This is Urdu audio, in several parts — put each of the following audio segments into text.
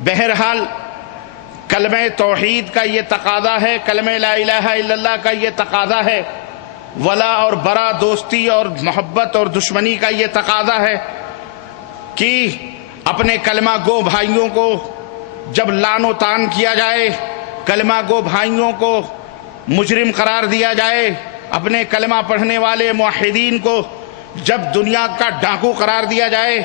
بہرحال کلمہ توحید کا یہ تقاضا ہے، کلمہ لا الہ الا اللہ کا یہ تقاضا ہے، ولا اور برا، دوستی اور محبت اور دشمنی کا یہ تقاضا ہے کہ اپنے کلمہ گو بھائیوں کو جب لعن و طعن کیا جائے، کلمہ گو بھائیوں کو مجرم قرار دیا جائے، اپنے کلمہ پڑھنے والے موحدین کو جب دنیا کا ڈاکو قرار دیا جائے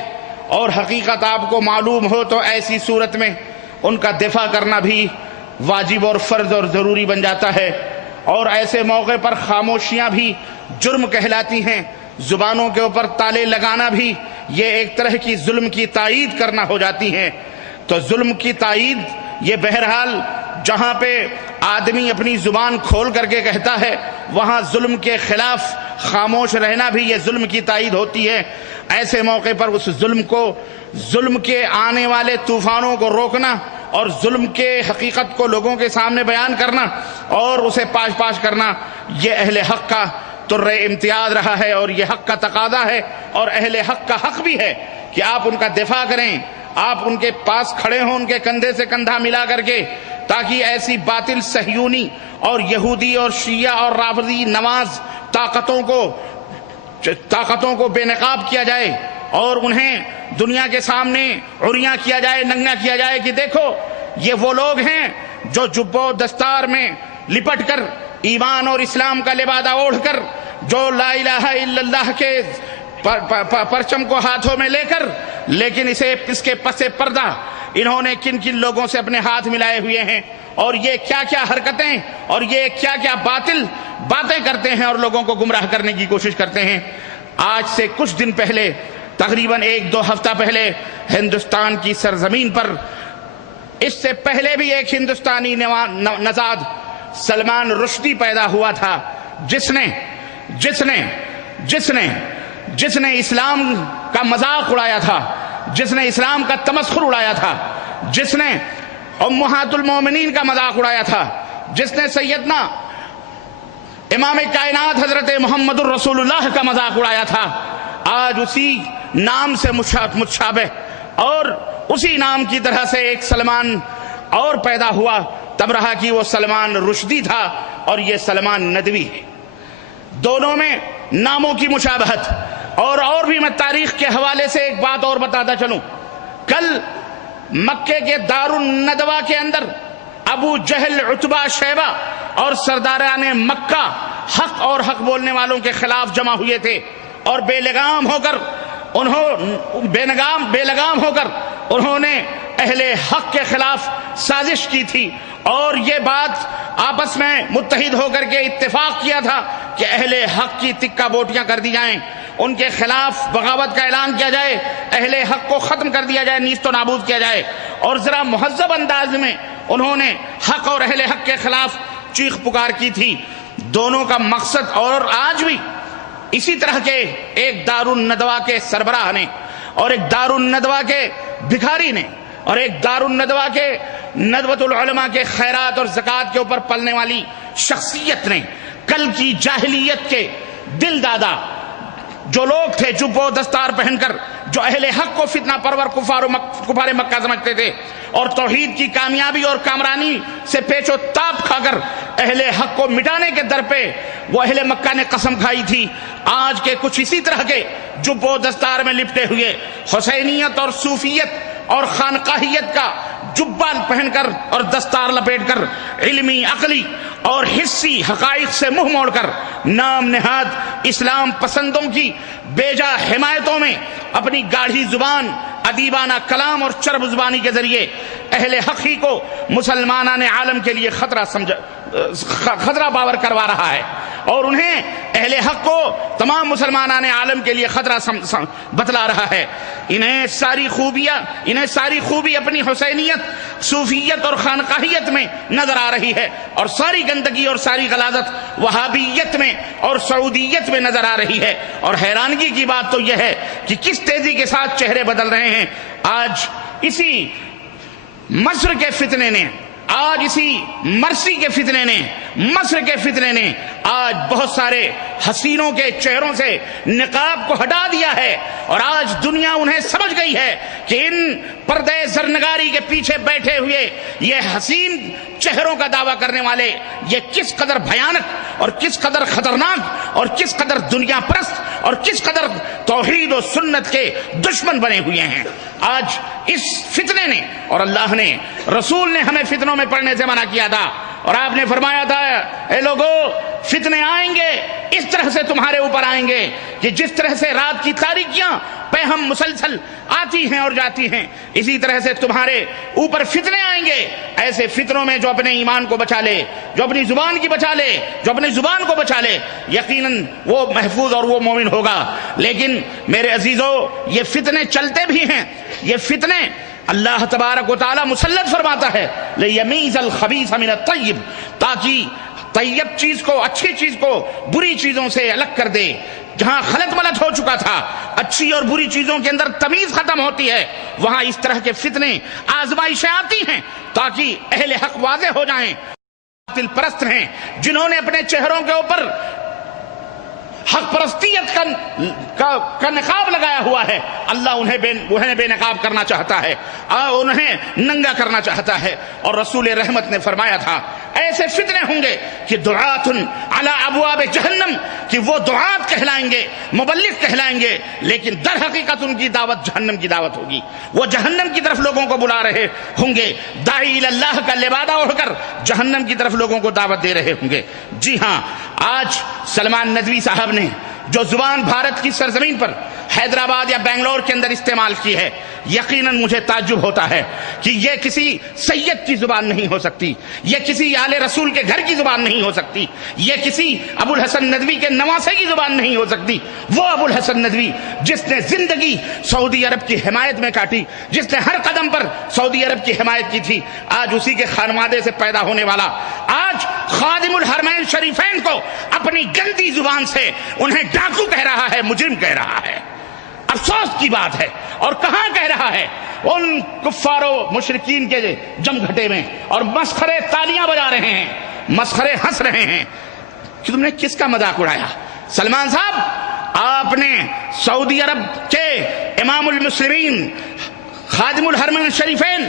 اور حقیقت آپ کو معلوم ہو، تو ایسی صورت میں ان کا دفاع کرنا بھی واجب اور فرض اور ضروری بن جاتا ہے۔ اور ایسے موقع پر خاموشیاں بھی جرم کہلاتی ہیں، زبانوں کے اوپر تالے لگانا بھی یہ ایک طرح کی ظلم کی تائید کرنا ہو جاتی ہیں۔ تو ظلم کی تائید یہ بہرحال جہاں پہ آدمی اپنی زبان کھول کر کے کہتا ہے، وہاں ظلم کے خلاف خاموش رہنا بھی یہ ظلم کی تائید ہوتی ہے۔ ایسے موقع پر اس ظلم کو، ظلم کے آنے والے طوفانوں کو روکنا اور ظلم کے حقیقت کو لوگوں کے سامنے بیان کرنا اور اسے پاش پاش کرنا، یہ اہل حق کا طر امتیاز رہا ہے اور یہ حق کا تقاضا ہے، اور اہل حق کا حق بھی ہے کہ آپ ان کا دفاع کریں، آپ ان کے پاس کھڑے ہوں، ان کے کندھے سے کندھا ملا کر کے، تاکہ ایسی باطل صہیونی اور یہودی اور شیعہ اور رافضی نواز طاقتوں کو بے نقاب کیا جائے اور انہیں دنیا کے سامنے عریاں کیا جائے، ننگا کیا جائے کہ دیکھو یہ وہ لوگ ہیں جو جب و دستار میں لپٹ کر، ایمان اور اسلام کا لبادہ اوڑھ کر، جو لا الہ الا اللہ کے پرچم کو ہاتھوں میں لے کر، لیکن اس کے پس پردہ انہوں نے کن کن لوگوں سے اپنے ہاتھ ملائے ہوئے ہیں، اور یہ کیا کیا حرکتیں اور یہ کیا کیا باطل باتیں کرتے ہیں اور لوگوں کو گمراہ کرنے کی کوشش کرتے ہیں۔ آج سے کچھ دن پہلے، تقریباً 1-2 ہفتہ پہلے، ہندوستان کی سرزمین پر، اس سے پہلے بھی ایک ہندوستانی نژاد سلمان رشدی پیدا ہوا تھا، جس نے اسلام کا مذاق اڑایا تھا، جس نے اسلام کا تمسخر اڑایا تھا، جس نے امہات المومنین کا مذاق اڑایا تھا، جس نے سیدنا امام کائنات حضرت محمد الرسول اللہ کا مذاق اڑایا تھا، آج اسی نام سے مشابہ اور اسی نام کی طرح سے ایک سلمان اور پیدا ہوا، تب رہا کہ وہ سلمان رشدی تھا اور یہ سلمان ندوی ہے۔ دونوں میں ناموں کی مشابہت۔ اور بھی میں تاریخ کے حوالے سے ایک بات اور بتاتا چلوں، کل مکے کے دار الندوہ کے اندر ابو جہل، عتبہ، شیبہ اور سرداران مکہ حق اور حق بولنے والوں کے خلاف جمع ہوئے تھے، اور بے لگام ہو کر انہوں نے اہل حق کے خلاف سازش کی تھی، اور یہ بات آپس میں متحد ہو کر کے اتفاق کیا تھا کہ اہل حق کی تکہ بوٹیاں کر دی جائیں، ان کے خلاف بغاوت کا اعلان کیا جائے، اہل حق کو ختم کر دیا جائے، نیست و نابود کیا جائے، اور ذرا مہذب انداز میں انہوں نے حق اور اہل حق کے خلاف چیخ پکار کی تھی۔ دونوں کا مقصد، اور آج بھی اسی طرح کے ایک دار الندوہ کے سربراہ نے اور ایک دار الندوہ کے بھکاری نے اور ایک دار الندوہ کے ندوۃ العلماء کے خیرات اور زکوٰۃ کے اوپر پلنے والی شخصیت نے، کل کی جاہلیت کے دل دادا جو لوگ تھے جب و دستار پہن کر، جو اہل حق کو فتنہ پرور کفار مکہ سمجھتے تھے اور توحید کی کامیابی اور کامرانی سے پیچ و تاب کھا کر اہل حق کو مٹانے کے در پہ وہ اہل مکہ نے قسم کھائی تھی، آج کے کچھ اسی طرح کے جب و دستار میں لپٹے ہوئے حسینیت اور صوفیت اور خانقاہیت کا جبان پہن کر اور دستار لپیٹ کر علمی، عقلی اور حسی حقائق سے منہ موڑ کر نام نہاد اسلام پسندوں کی بیجا حمایتوں میں اپنی گاڑھی زبان، ادیبانہ کلام اور چرب زبانی کے ذریعے اہل حق ہی کو مسلمانان عالم کے لیے خطرہ باور کروا رہا ہے، اور انہیں اہل حق کو تمام مسلمانان عالم کے لیے خطرہ بتلا رہا ہے۔ انہیں ساری خوبی اپنی حسینیت، صوفیت اور خانقاہیت میں نظر آ رہی ہے، اور ساری گندگی اور ساری غلاظت وہابیت میں اور سعودیت میں نظر آ رہی ہے۔ اور حیرانگی کی بات تو یہ ہے کہ کس تیزی کے ساتھ چہرے بدل رہے ہیں۔ آج اسی مصر کے فتنے نے، آج اسی مرسی کے فتنے نے، مصر کے فتنے نے آج بہت سارے حسینوں کے چہروں سے نقاب کو ہٹا دیا ہے، اور آج دنیا انہیں سمجھ گئی ہے کہ ان پردے زرنگاری کے پیچھے بیٹھے ہوئے یہ حسین چہروں کا دعویٰ کرنے والے یہ کس قدر بھیانک اور کس قدر خطرناک اور کس قدر دنیا پرست اور کس قدر توحید و سنت کے دشمن بنے ہوئے ہیں۔ آج اس فتنے نے، اور اللہ نے، رسول نے ہمیں فتنوں میں پڑنے سے منع کیا تھا، اور آپ نے فرمایا تھا اے لوگو فتنے آئیں گے، اس طرح سے تمہارے اوپر آئیں گے کہ جس طرح سے رات کی تاریکیاں پہ ہم مسلسل آتی ہیں اور جاتی ہیں، اسی طرح سے تمہارے اوپر فتنے آئیں گے۔ ایسے فتنوں میں جو اپنے ایمان کو بچا لے، جو اپنی زبان کی بچا لے، جو اپنی زبان کو بچا لے، یقیناً وہ محفوظ اور وہ مومن ہوگا۔ لیکن میرے عزیزو، یہ فتنے چلتے بھی ہیں، یہ فتنے اللہ تبارک و تعالی مسلط فرماتا ہے لیمیز الخبیث من الطیب، تاکہ طیب چیز کو، اچھی چیز کو بری چیزوں سے الگ کر دے۔ جہاں خلط ملط ہو چکا تھا، اچھی اور بری چیزوں کے اندر تمیز ختم ہوتی ہے، وہاں اس طرح کے فتنے، آزمائشیں آتی ہیں تاکہ اہل حق واضح ہو جائیں۔ باطل پرست ہیں جنہوں نے اپنے چہروں کے اوپر حق پرستیت کا نقاب لگایا ہوا ہے، اللہ انہیں بے نقاب کرنا چاہتا ہے، انہیں ننگا کرنا چاہتا ہے۔ اور رسول رحمت نے فرمایا تھا ایسے فتنے ہوں گے کہ دعات علی ابواب جہنم، کہ وہ دعات کہلائیں گے، مبلغ کہلائیں گے، لیکن در حقیقت ان کی دعوت جہنم کی دعوت ہوگی، وہ جہنم کی طرف لوگوں کو بلا رہے ہوں گے، داعی الی اللہ کا لبادہ اوڑھ کر جہنم کی طرف لوگوں کو دعوت دے رہے ہوں گے۔ جی ہاں، آج سلمان ندوی صاحب نے جو زبان بھارت کی سرزمین پر حیدرآباد یا بنگلور کے اندر استعمال کی ہے، یقیناً مجھے تعجب ہوتا ہے کہ یہ کسی سید کی زبان نہیں ہو سکتی، یہ کسی آل رسول کے گھر کی زبان نہیں ہو سکتی، یہ کسی ابو الحسن ندوی کے نواسے کی زبان نہیں ہو سکتی۔ وہ ابو الحسن ندوی جس نے زندگی سعودی عرب کی حمایت میں کاٹی، جس نے ہر قدم پر سعودی عرب کی حمایت کی تھی، آج اسی کے خانوادے سے پیدا ہونے والا آج خادم الحرمین شریفین کو اپنی گندی زبان سے انہیں ڈاکو کہہ رہا ہے، مجرم کہہ رہا ہے۔ افسوس کی بات ہے، اور کہاں کہہ رہا ہے؟ ان کفار و مشرکین کے جم گھٹے میں، اور مسخرے تالیاں بجا رہے ہیں، مسخرے ہنس رہے ہیں کہ تم نے کس کا مذاق اڑایا؟ سلمان صاحب، آپ نے سعودی عرب کے امام المسلمین خادم الحرمین شریفین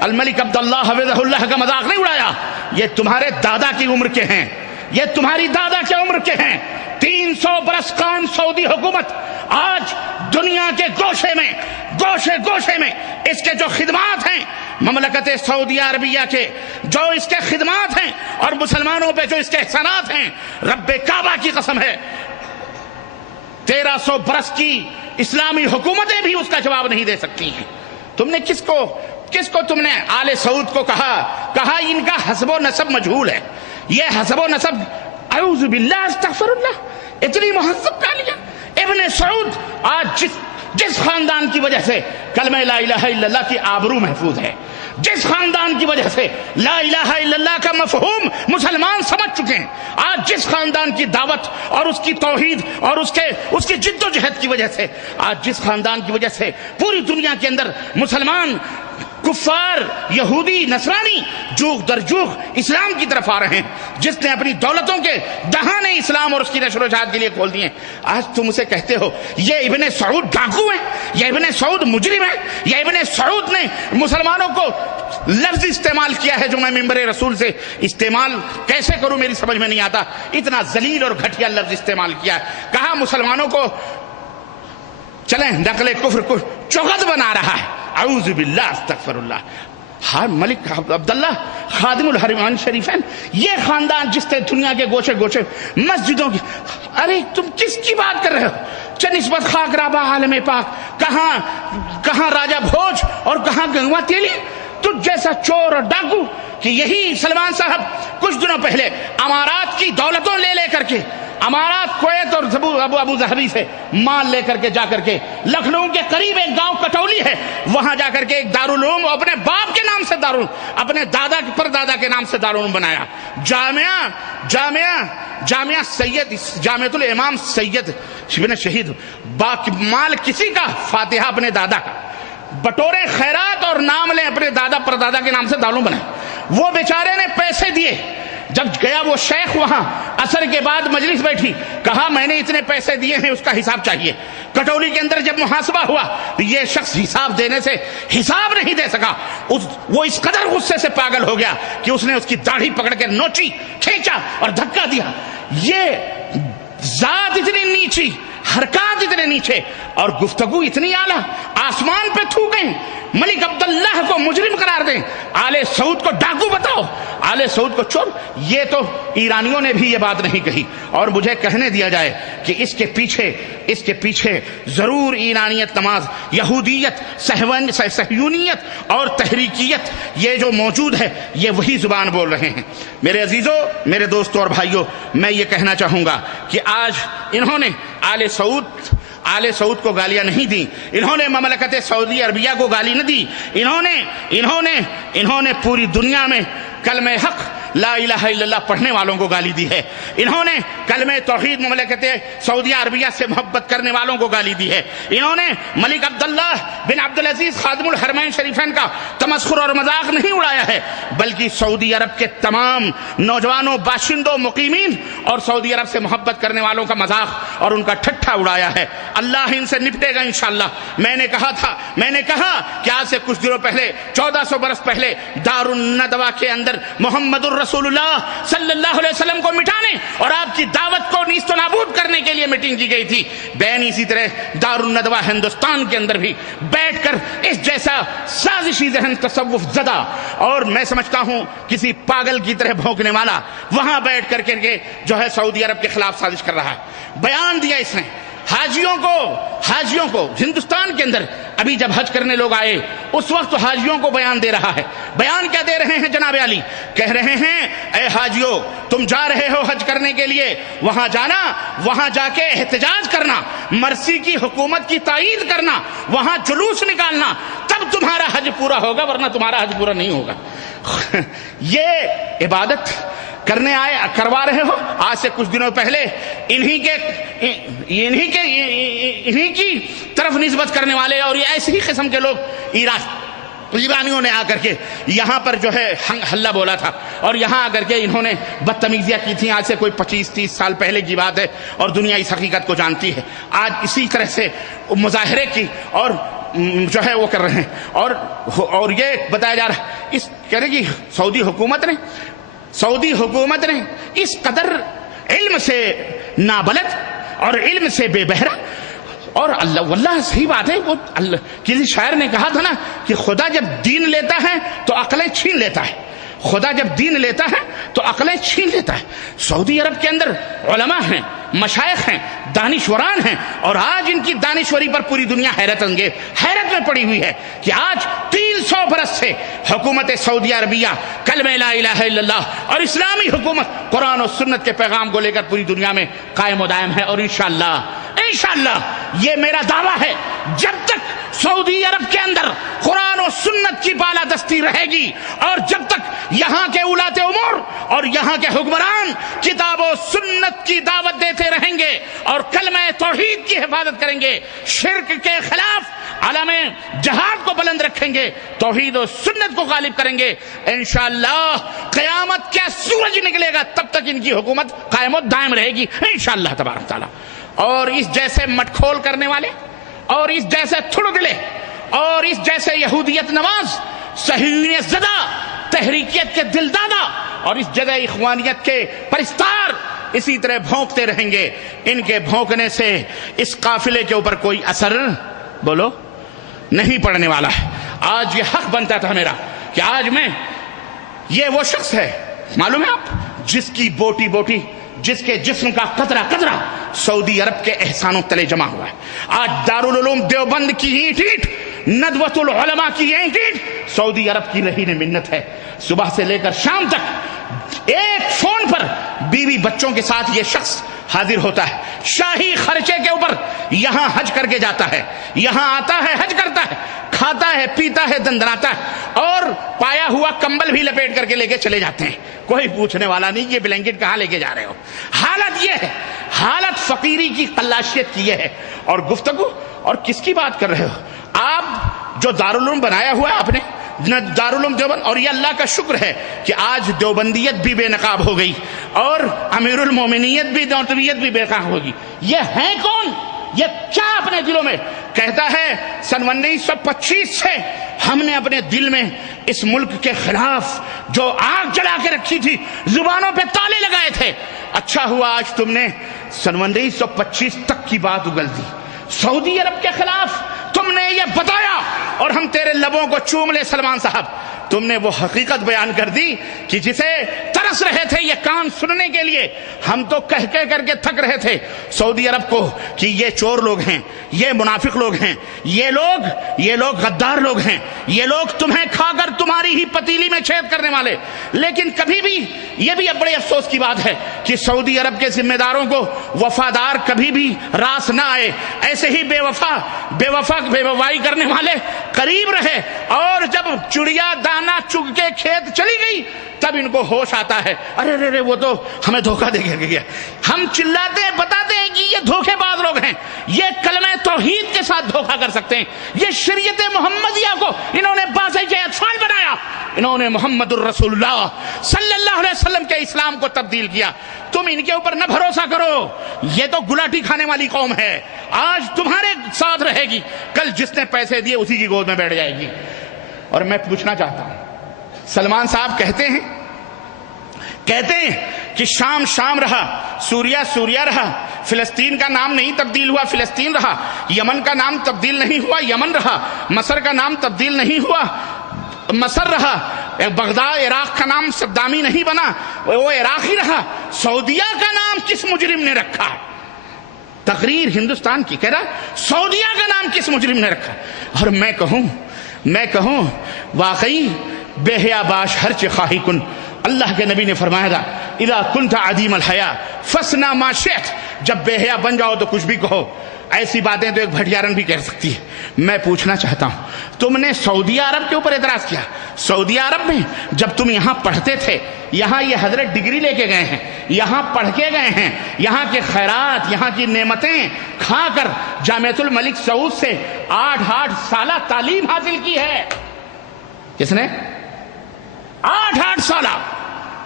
الملک عبداللہ حفظہ اللہ کا مذاق نہیں اڑایا۔ یہ تمہارے دادا کی عمر کے ہیں، یہ تمہاری دادا کی عمر کے ہیں۔ 300 برس قائم سعودی حکومت آج دنیا کے گوشے میں اس کے جو خدمات ہیں، مملکت سعودیہ عربیہ کے جو اس کے خدمات ہیں اور مسلمانوں پہ جو اس کے احسانات ہیں، رب کعبہ کی قسم ہے 1300 برس کی اسلامی حکومتیں بھی اس کا جواب نہیں دے سکتی ہیں۔ تم نے کس کو تم نے آل سعود کو کہا ان کا حسب و نسب مجہول ہے۔ یہ حسب و نسب، اعوذ باللہ استغفر اللہ، اتنی مہذب گالیاں۔ ابن سعود آج جس خاندان کی وجہ سے کلمہ لا الہ الا اللہ کی آبرو محفوظ ہے، جس خاندان کی وجہ سے لا الہ الا اللہ کا مفہوم مسلمان سمجھ چکے ہیں، آج جس خاندان کی دعوت اور اس کی توحید اور اس کی جد و جہد کی وجہ سے، آج جس خاندان کی وجہ سے پوری دنیا کے اندر مسلمان، کفار، یہودی، نصرانی جوگ در جوگ اسلام کی طرف آ رہے ہیں، جس نے اپنی دولتوں کے دہانے اسلام اور اس کی نشر و اشاعت کے لیے کھول دیے، آج تم اسے کہتے ہو یہ ابن سعود ڈاکو ہے، یہ ابن سعود مجرم ہے، یہ ابن سعود نے مسلمانوں کو لفظ استعمال کیا ہے جو میں ممبر رسول سے استعمال کیسے کروں میری سمجھ میں نہیں آتا، اتنا ذلیل اور گھٹیا لفظ استعمال کیا ہے۔ کہا مسلمانوں کو چلیں نقل کفر کو چغد بنا رہا ہے، اعوذ باللہ استغفر اللہ۔ ہاں، ملک عبداللہ خادم الحرمین شریفین، یہ خاندان جس نے دنیا کے گوشے گوشے مسجدوں کی، ارے تم کس کی بات کر رہے ہو؟ چنسبت خاک رابع عالم پاک، کہاں راجہ بھوج اور کہاں گنگوا تیلی، تجھ جیسا چور اور ڈاکو کہ یہی سلمان صاحب کچھ دنوں پہلے امارات کی دولتوں لے کر کے، امارات کویت اور ابو ظہبی سے مال لے کر کے جا کر کے لکھنؤ کے قریب ایک گاؤں کٹولی ہے، وہاں جا کر کے ایک دارالعلوم اپنے باپ کے نام سے دارالعلوم، اپنے دادا پر دادا کے نام سے دارالعلوم بنایا، جامعہ سید، جامعۃ الامام سید ابن شہید، مال کسی کا، فاتحہ اپنے دادا کا، بٹورے خیرات اور نام لیں اپنے دادا پر دادا کے نام سے دارالعلوم بنائے۔ وہ بیچارے نے پیسے دیے. جب گیا وہ شیخ وہاں عصر کے بعد مجلس بیٹھی, کہا میں نے اتنے پیسے دیے ہیں, اس کا حساب چاہیے. کٹوری کے اندر جب محاسبہ ہوا تو یہ شخص حساب دینے سے حساب نہیں دے سکا. وہ اس قدر غصے سے پاگل ہو گیا کہ اس نے اس کی داڑھی پکڑ کے نوچی, کھینچا اور دھکا دیا. یہ ذات اتنی نیچی, حرکات اتنے نیچے اور گفتگو اتنی اعلیٰ, آسمان پہ تھوکیں. ملک عبداللہ کو مجرم قرار دیں, آل سعود کو ڈاکو بتاؤ, آل سعود کو چور. یہ تو ایرانیوں نے بھی یہ بات نہیں کہی. اور مجھے کہنے دیا جائے کہ اس کے پیچھے ضرور ایرانیت نماز, یہودیت, صہیونیت اور تحریکیت یہ جو موجود ہے یہ وہی زبان بول رہے ہیں. میرے عزیزوں, میرے دوستوں اور بھائیوں, میں یہ کہنا چاہوں گا کہ آج انہوں نے آل سعود کو گالیاں نہیں دی, انہوں نے مملکت سعودی عربیہ کو گالی نہ دی. انہوں نے پوری دنیا میں کلمہ حق لا الہ الا اللہ پڑھنے والوں کو گالی دی ہے. انہوں نے کلمہ توحید مملکت سعودی عربیہ سے محبت کرنے والوں کو گالی دی ہے. انہوں نے ملک عبداللہ بن عبدالعزیز خادم الحرمین شریفین کا تمسخر اور مذاق نہیں اڑایا ہے, بلکہ سعودی عرب کے تمام نوجوانوں, باشندوں, مقیمین اور سعودی عرب سے محبت کرنے والوں کا مذاق اور ان کا ٹھٹھا اڑایا ہے. اللہ ان سے نپٹے گا انشاءاللہ. میں نے کہا کہ آج سے کچھ دنوں پہلے, 1400 برس پہلے, دار الندوہ کے اندر محمد رسول اللہ صلی اللہ علیہ وسلم کو مٹانے اور آپ کی دعوت کو نیست و نابود کرنے کے لیے میٹنگ کی گئی تھی. بین اسی طرح دار الندوہ ہندوستان کے اندر بھی بیٹھ کر اس جیسا سازشی ذہن, تصوف زدہ اور میں سمجھتا ہوں کسی پاگل کی طرح بھونکنے والا وہاں بیٹھ کر کے جو ہے سعودی عرب کے خلاف سازش کر رہا ہے. بیان دیا اس نے حاجیوں کو ہندوستان کے اندر. ابھی جب حج کرنے لوگ آئے اس وقت حاجیوں کو بیان دے رہا ہے. بیان کیا دے رہے ہیں جناب علی؟ کہہ رہے ہیں اے حاجیوں, تم جا رہے ہو حج کرنے کے لیے, وہاں جانا, وہاں جا کے احتجاج کرنا, مرسی کی حکومت کی تائید کرنا, وہاں جلوس نکالنا, تب تمہارا حج پورا ہوگا, ورنہ تمہارا حج پورا نہیں ہوگا. یہ عبادت کروا رہے ہو. آج سے کچھ دنوں پہلے انہی کی طرف نسبت کرنے والے اور یہ ایسے ہی قسم کے لوگ ایرانیوں نے آ کر کے یہاں پر جو ہے ہلہ بولا تھا اور یہاں آ کر کے انہوں نے بدتمیزیاں کی تھیں. آج سے کوئی 25-30 سال پہلے کی بات ہے اور دنیا اس حقیقت کو جانتی ہے. آج اسی طرح سے مظاہرے کی اور جو ہے وہ کر رہے ہیں اور یہ بتایا جا رہا ہے اس کہنے کی سعودی حکومت نے اس قدر علم سے نابلد اور علم سے بے بہرا. اور اللہ واللہ صحیح بات ہے, وہ کسی شاعر نے کہا تھا نا کہ خدا جب دین لیتا ہے تو عقلیں چھین لیتا ہے. خدا جب دین لیتا ہے تو عقلیں چھین لیتا ہے. سعودی عرب کے اندر علماء ہیں, مشائخ ہیں, دانشوران ہیں اور آج ان کی دانشوری پر پوری دنیا حیرت میں پڑی ہوئی ہے کہ آج 300 برس سے حکومت سعودی عربیہ کلمہ لا الہ الا اللہ اور اسلامی حکومت قرآن و سنت کے پیغام کو لے کر پوری دنیا میں قائم و دائم ہے. اور انشاءاللہ یہ میرا دعویٰ ہے, جب تک سعودی عرب کے اندر قرآن و سنت کی بالادستی رہے گی اور جب تک یہاں کے اولاد امور اور یہاں کے حکمران کتاب و سنت کی دعوت دیتے رہیں گے اور کلمہ توحید کی حفاظت کریں گے, شرک کے خلاف علم جہاد کو بلند رکھیں گے, توحید و سنت کو غالب کریں گے, انشاءاللہ قیامت کیا سورج نکلے گا تب تک ان کی حکومت قائم و دائم رہے گی انشاءاللہ تبارک تعالی. اور اس جیسے مٹکھول کرنے والے اور اس جیسے تھڑگلے اور اس جیسے یہودیت نواز, صہیونیت زدہ, تحریکیت کے دل دادا اور اس جگہ اخوانیت کے پرستار اسی طرح بھونکتے رہیں گے. ان کے بھونکنے سے اس قافلے کے اوپر کوئی اثر بولو نہیں پڑنے والا ہے. آج یہ حق بنتا تھا میرا کہ آج میں, یہ وہ شخص ہے معلوم ہے آپ, جس کی بوٹی جس کے جسم کا قطرہ سعودی عرب کے احسانوں تلے جمع ہوا ہے. آج دارالعلوم دیوبند کی اینٹ, ندوۃ العلماء کی اینٹ سعودی عرب کی رہی نے منت ہے. صبح سے لے کر شام تک ایک فون پر بیوی بچوں کے ساتھ یہ شخص حاضر ہوتا ہے, شاہی خرچے کے اوپر یہاں حج کر کے جاتا ہے, یہاں آتا ہے, حج کرتا ہے, کھاتا ہے, پیتا ہے, دندناتا ہے اور پایا ہوا کمبل بھی لپیٹ کر کے لے کے چلے جاتے ہیں. کوئی پوچھنے والا نہیں یہ بلینکٹ کہاں لے کے جا رہے ہو. حالت یہ ہے, حالت فقیری کی قلاشیت کی یہ ہے. اور گفتگو اور کس کی بات کر رہے ہو آپ؟ جو دارالعلوم بنایا ہوا ہے آپ نے, دارالعلوم دیوبند، اور یہ اللہ کا شکر ہے کہ آج دیوبندیت بھی بے نقاب ہو گئی اور امیر المومنیت بھی دیوبندیت بھی بے نقاب ہوگی۔ یہ ہیں کون؟ یہ کیا اپنے دلوں میں کہتا ہے؟ سن 1925 سے ہم نے اپنے دل میں اس ملک کے خلاف جو آگ جلا کے رکھی تھی، زبانوں پہ تالے لگائے تھے، اچھا ہوا آج تم نے سن 1925 تک کی بات اگل دی۔ سعودی عرب کے خلاف تم نے یہ بتایا اور ہم تیرے لبوں کو چوم لے سلمان صاحب، تم نے وہ حقیقت بیان کر دی کہ جسے ترس رہے تھے یہ کان سننے کے لیے، ہم تو کہہ کر کے تھک رہے تھے سعودی عرب کو کہ یہ چور لوگ ہیں، یہ منافق لوگ ہیں، یہ لوگ غدار لوگ ہیں، یہ لوگ تمہیں کھا کر تمہاری ہی پتیلی میں چھید کرنے والے۔ لیکن کبھی بھی یہ بھی بڑے افسوس کی بات ہے کہ سعودی عرب کے ذمہ داروں کو وفادار کبھی بھی راس نہ آئے، ایسے ہی بے وفائی کرنے والے قریب رہے، اور جب چڑیا دانا چگ کے کھیت چلی گئی تب ان کو ہوش آتا ہے، ارے وہ تو ہمیں دھوکہ دے گیا۔ ہم چلاتے ہیں، بتاتے ہیں کہ یہ دھوکے باز لوگ ہیں، یہ کلمہ توحید کے ساتھ دھوکہ کر سکتے ہیں، یہ شریعت محمدیہ کو انہوں نے باعث اطفال بنایا، انہوں نے محمد الرسول اللہ صلی اللہ علیہ وسلم کے اسلام کو تبدیل کیا۔ تم ان کے اوپر نہ بھروسہ کرو، یہ تو گلاٹی کھانے والی قوم ہے، آج تمہارے ساتھ رہے گی، کل جس نے پیسے دیے اسی کی گود میں بیٹھ جائے گی۔ اور میں پوچھنا چاہتا ہوں، سلمان صاحب کہتے ہیں کہ شام رہا، سوریا رہا، فلسطین کا نام نہیں تبدیل ہوا، فلسطین رہا، یمن کا نام تبدیل نہیں ہوا، یمن رہا، مصر کا نام تبدیل نہیں ہوا، مصر رہا، بغداد عراق کا نام صدامی نہیں بنا، وہ عراقی رہا۔ سعودیہ کا نام کس مجرم نے رکھا؟ تقریر ہندوستان کی کہہ رہا سعودیہ کا نام کس مجرم نے رکھا؟ اور میں کہوں واقعی بے حیا باش ہر چہ خواہی کن، اللہ کے نبی نے فرمایا تھا اذا کنت عدیم الحیا فصنع ما شئت، جب بے حیا بن جاؤ تو کچھ بھی کہو، ایسی باتیں تو ایک بھٹیارن بھی کہہ سکتی ہے۔ میں پوچھنا چاہتا ہوں، تم نے سعودی عرب کے اوپر اعتراض کیا، سعودی عرب میں جب تم یہاں پڑھتے تھے، یہاں یہ حضرت ڈگری لے کے گئے ہیں، یہاں پڑھ کے گئے ہیں، یہاں کے خیرات، یہاں کی نعمتیں کھا کر جامعۃ الملک سعود سے 8 سالہ تعلیم حاصل کی ہے۔ کس نے؟ 8 سالہ۔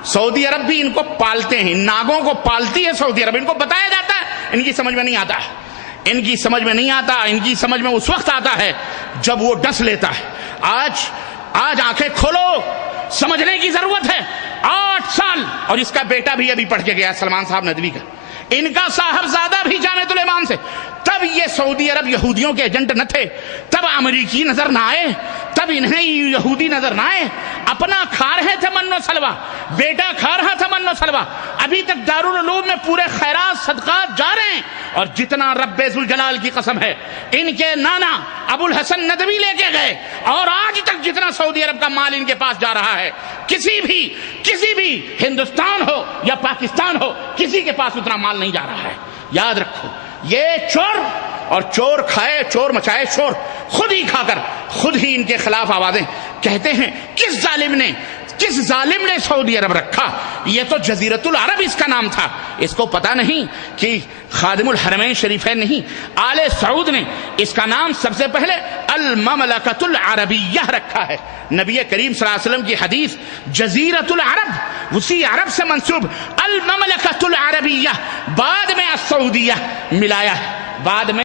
سعودی عرب بھی ان کو پالتے ہیں، ان ناگوں کو پالتی ہے سعودی عرب، ان کو بتایا جاتا ہے، ان کی سمجھ میں نہیں آتا، ان کی سمجھ میں نہیں آتا، ان کی سمجھ میں اس وقت آتا ہے جب وہ ڈس لیتا ہے۔ آج آنکھیں کھولو، سمجھنے کی ضرورت ہے۔ 8 سال، اور اس کا بیٹا بھی ابھی پڑھ کے گیا سلمان صاحب ندوی کا، ان کا صاحبزادہ بھی جامعۃ الامام سے۔ تب یہ سعودی عرب یہودیوں کے ایجنٹ نہ تھے، تب امریکی نظر نہ آئے، تب انہیں یہودی نظر نہ آئے، اپنا کھا رہے تھے من و سلوہ، بیٹا کھا رہا تھا من و سلوہ، ابھی تک دارالعلوم میں پورے خیرات صدقات جا رہے ہیں۔ اور جتنا رب ذوالجلال کی قسم ہے، ان کے نانا ابو الحسن ندوی لے کے گئے، اور آج تک جتنا سعودی عرب کا مال ان کے پاس جا رہا ہے، کسی بھی ہندوستان ہو یا پاکستان ہو، کسی کے پاس اتنا مال نہیں جا رہا ہے۔ یاد رکھو، یہ چور، اور چور کھائے، چور مچائے شور، خود ہی کھا کر خود ہی ان کے خلاف آوازیں کہتے ہیں۔ کس ظالم نے سعودی عرب رکھا؟ یہ تو جزیرۃ العرب اس کا نام تھا۔ اس کو پتا نہیں کہ خادم الحرمین شریفین نہیں، آل سعود نے اس کا نام سب سے پہلے المملکۃ العربیہ رکھا ہے۔ نبی کریم صلی اللہ علیہ وسلم کی حدیث، جزیرۃ العرب اسی عرب سے منسوب، المملکۃ العربیہ، بعد میں السعودیہ ملایا ہے، بعد میں۔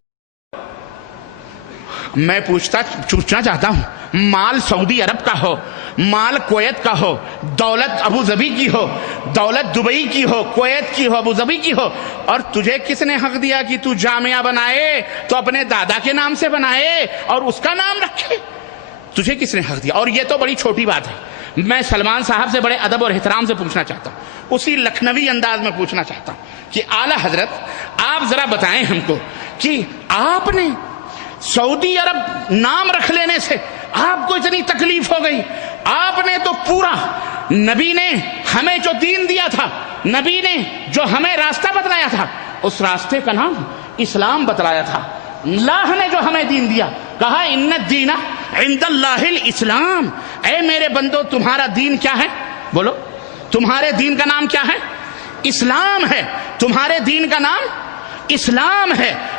میں پوچھنا چاہتا ہوں، مال سعودی عرب کا ہو، مال کویت کا ہو، دولت ابو ظبی کی ہو، دولت دبئی کی ہو، کویت کی ہو، ابو ظبی کی ہو، اور تجھے کس نے حق دیا کہ تو جامعہ بنائے تو اپنے دادا کے نام سے بنائے اور اس کا نام رکھے؟ تجھے کس نے حق دیا؟ اور یہ تو بڑی چھوٹی بات ہے، میں سلمان صاحب سے بڑے ادب اور احترام سے پوچھنا چاہتا ہوں، اسی لکھنوی انداز میں پوچھنا چاہتا ہوں کہ اعلیٰ حضرت آپ ذرا بتائیں ہم کو کہ آپ نے سعودی عرب نام رکھ لینے سے آپ کو اتنی تکلیف ہو گئی؟ آپ نے تو پورا، نبی نے ہمیں جو دین دیا تھا، نبی نے جو ہمیں راستہ بتلایا تھا، اس راستے کا نام اسلام بتلایا تھا۔ اللہ نے جو ہمیں دین دیا، کہا ان الدین عند اللہ الاسلام، اے میرے بندو تمہارا دین کیا ہے؟ بولو، تمہارے دین کا نام کیا ہے؟ اسلام ہے۔ تمہارے دین کا نام اسلام ہے۔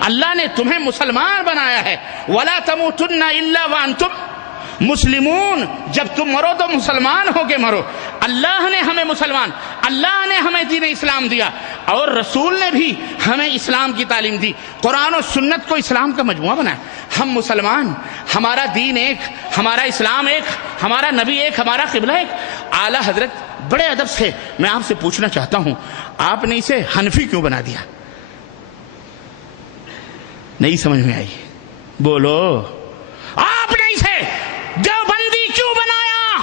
اللہ نے تمہیں مسلمان بنایا ہے. ولا تموتن الا وانتم مسلمون, جب تم مرو تو مسلمان ہو کے مرو. اللہ نے ہمیں مسلمان, اللہ نے ہمیں دین اسلام دیا, اور رسول نے بھی ہمیں اسلام کی تعلیم دی. قرآن و سنت کو اسلام کا مجموعہ بنایا. ہم مسلمان, ہمارا دین ایک, ہمارا اسلام ایک, ہمارا نبی ایک, ہمارا قبلہ ایک. اعلیٰ حضرت بڑے ادب سے میں آپ سے پوچھنا چاہتا ہوں, آپ نے اسے حنفی کیوں بنا دیا؟ نہیں سمجھ میں آئی؟ بولو. آپ نے اسے دیوبندی کیوں بنایا؟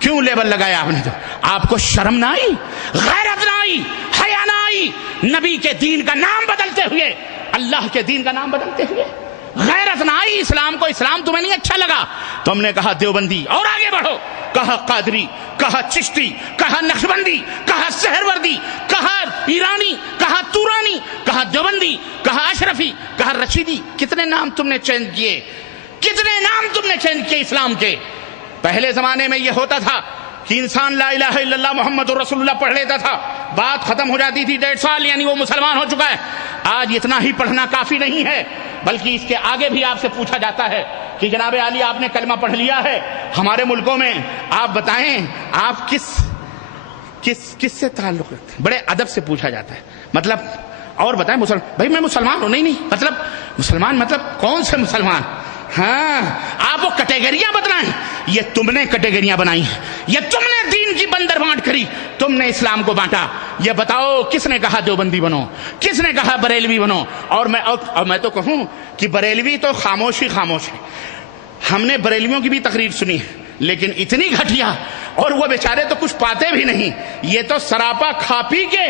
کیوں لیبل لگایا آپ نے؟ تو آپ کو شرم نہ آئی, غیرت نہ آئی, حیا نہ آئی؟ نبی کے دین کا نام بدلتے ہوئے, اللہ کے دین کا نام بدلتے ہوئے غیرت نہ آئی؟ اسلام کو اسلام تمہیں نہیں اچھا لگا, تم نے کہا دیوبندی, اور آگے بڑھو, کہا قادری, کہا چشتی, کہا نقشبندی, کہا سہروردی, کہا ایرانی, کہا تورانی, کہا دیوبندی, کہا اشرفی, کہا رشیدی. کتنے نام تم نے چینج کیے, کتنے نام تم نے چینج کیے اسلام کے. پہلے زمانے میں یہ ہوتا تھا کہ انسان لا الہ الا اللہ محمد رسول اللہ پڑھ لیتا تھا, بات ختم ہو جاتی تھی, 1.5 سال یعنی وہ مسلمان ہو چکا ہے. آج اتنا ہی پڑھنا کافی نہیں ہے, بلکہ اس کے آگے بھی آپ سے پوچھا جاتا ہے کہ جناب عالی آپ نے کلمہ پڑھ لیا ہے, ہمارے ملکوں میں آپ بتائیں آپ کس سے تعلق رکھتے ہیں؟ بڑے ادب سے پوچھا جاتا ہے. مطلب اور بتائیں بھائی میں مسلمان ہوں. نہیں, مطلب مسلمان مطلب کون سے مسلمان؟ ہاں, آپ وہ کیٹیگریاں بتلائیں. یہ تم نے کیٹیگریاں بنائی ہیں, یہ تم نے دین کی بندر بانٹ کری, تم نے اسلام کو بانٹا. یہ بتاؤ کس نے کہا دیوبندی بنو, کس نے کہا بریلوی بنو؟ اور میں تو کہوں کہ بریلوی تو خاموش ہے. ہم نے بریلویوں کی بھی تقریر سنی ہے, لیکن اتنی گھٹیا, اور وہ بیچارے تو کچھ پاتے بھی نہیں. یہ تو سراپا کھا پی کے,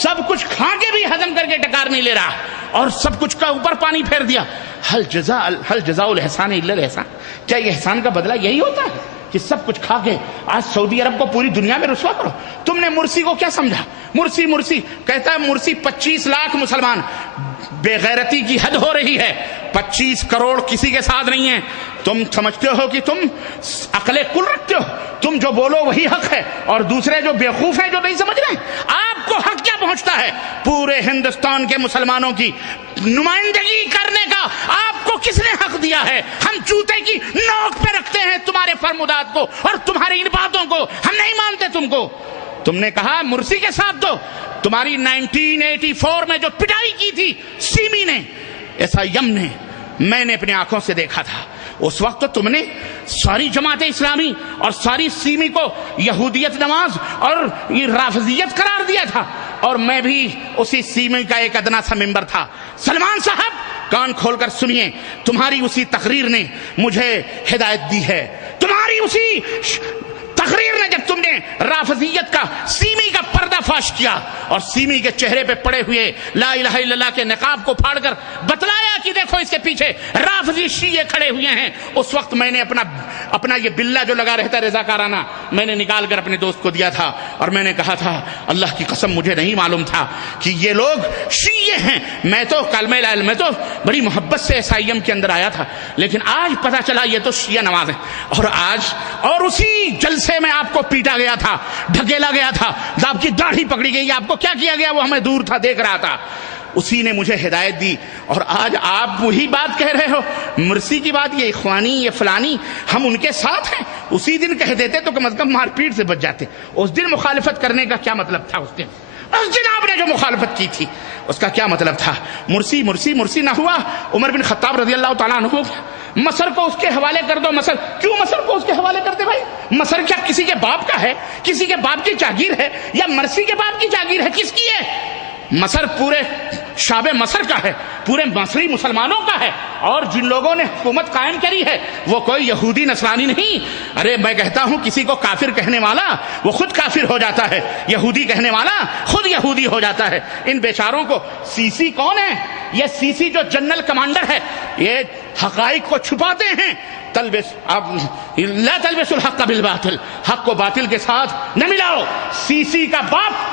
سب کچھ کھا کے بھی ہضم کر کے ٹکار نہیں لے رہا, اور سب کچھ کا اوپر پانی پھیر دیا. حل جزاء الاحسان الا الاحسان. کیا یہ احسان کا بدلہ یہی ہوتا ہے کہ سب کچھ کھا کے آج سعودی عرب کو پوری دنیا میں رسوا کرو؟ تم نے مرسی کو کیا سمجھا؟ مرسی کہتا ہے مرسی 25 لاکھ مسلمان. بے غیرتی کی حد ہو رہی ہے. 25 کروڑ کسی کے ساتھ نہیں ہے. تم سمجھتے ہو کہ تم عقل کل رکھتے ہو, تم جو بولو وہی حق ہے, اور دوسرے جو بیوقوف ہیں جو نہیں سمجھ رہے ہیں. آپ کو حق کیا پہنچتا ہے پورے ہندوستان کے مسلمانوں کی نمائندگی کرنے کا؟ آپ کو کس نے حق دیا ہے؟ ہم جوتے کی نوک پہ رکھتے ہیں تمہارے فرمودات کو اور تمہاری ان باتوں کو, ہم نہیں مانتے تم کو. تم نے کہا مرسی کے ساتھ دو. تمہاری 1984 میں جو پٹائی کی تھی سیمی نے, SIM نے, میں نے اپنی آنکھوں سے دیکھا تھا. اس وقت تم نے ساری جماعت اسلامی اور ساری سیمی کو یہودیت نواز اور رافضیت قرار دیا تھا, اور میں بھی اسی سیمی کا ایک ادنا سا ممبر تھا. سلمان صاحب کان کھول کر سنیے, تمہاری اسی تقریر نے مجھے ہدایت دی ہے. تمہاری اسی تقریر نے, جب تم نے رافضیت کا سیمی کا پردہ فاش کیا اور سیمی کے چہرے پہ پڑے ہوئے لا الہ الا اللہ کے نقاب کو پھاڑ کر بتلایا کہ دیکھو اس کے پیچھے رافضی شیعہ کھڑے ہوئے ہیں, اس وقت میں نے اپنا یہ بلہ جو لگا رہتا رضاکارانہ, میں نے نکال کر اپنے دوست کو دیا تھا, اور میں نے کہا تھا اللہ کی قسم مجھے نہیں معلوم تھا کہ یہ لوگ شیعہ ہیں. میں تو کلمہ لا الہ میں تو بڑی محبت سے SIM کے اندر آیا تھا, لیکن آج پتا چلا یہ تو شیعہ نواز ہیں. اور اسی جلسے میں آپ کو پیٹا گیا تھا, ڈھکیلا گیا تھا, آپ کی داڑھی پکڑی گئی. آپ کو کیا کیا گیا وہ ہمیں دور تھا, دیکھ رہا تھا. اسی نے مجھے ہدایت دی, اور آج آپ وہی بات کہہ رہے ہو. مرسی کی بات, یہ اخوانی, یہ فلانی, ہم ان کے ساتھ ہیں. اسی دن کہہ دیتے تو کم از کم مار پیٹ سے بچ جاتے. اس دن مخالفت کرنے کا کیا مطلب تھا؟ اس دن آپ نے جو مخالفت کی تھی اس کا کیا مطلب تھا؟ مرسی نہ ہوا. عمر بن خطاب رضی اللہ تعالیٰ عنہ, مصر کو اس کے حوالے کر دو. مصر کیوں مصر کو اس کے حوالے کرتے بھائی؟ مصر کیا کسی کے باپ کا ہے؟ کسی کے باپ کی جاگیر ہے؟ یا مرسی کے باپ کی جاگیر ہے؟ کس کی ہے؟ مصر پورے شعب مصر کا ہے, پورے مصری مسلمانوں کا ہے, اور جن لوگوں نے حکومت قائم کری ہے وہ کوئی یہودی نصرانی نہیں. ارے میں کہتا ہوں کسی کو کافر کہنے والا وہ خود کافر ہو جاتا ہے, یہودی کہنے والا خود یہودی ہو جاتا ہے. ان بیچاروں کو سیسی کون ہے؟ یہ سیسی جو جنرل کمانڈر ہے, یہ حقائق کو چھپاتے ہیں. لا تلبسوا الحق بالباطل, حق کو باطل کے ساتھ نہ ملاؤ. سیسی کا باپ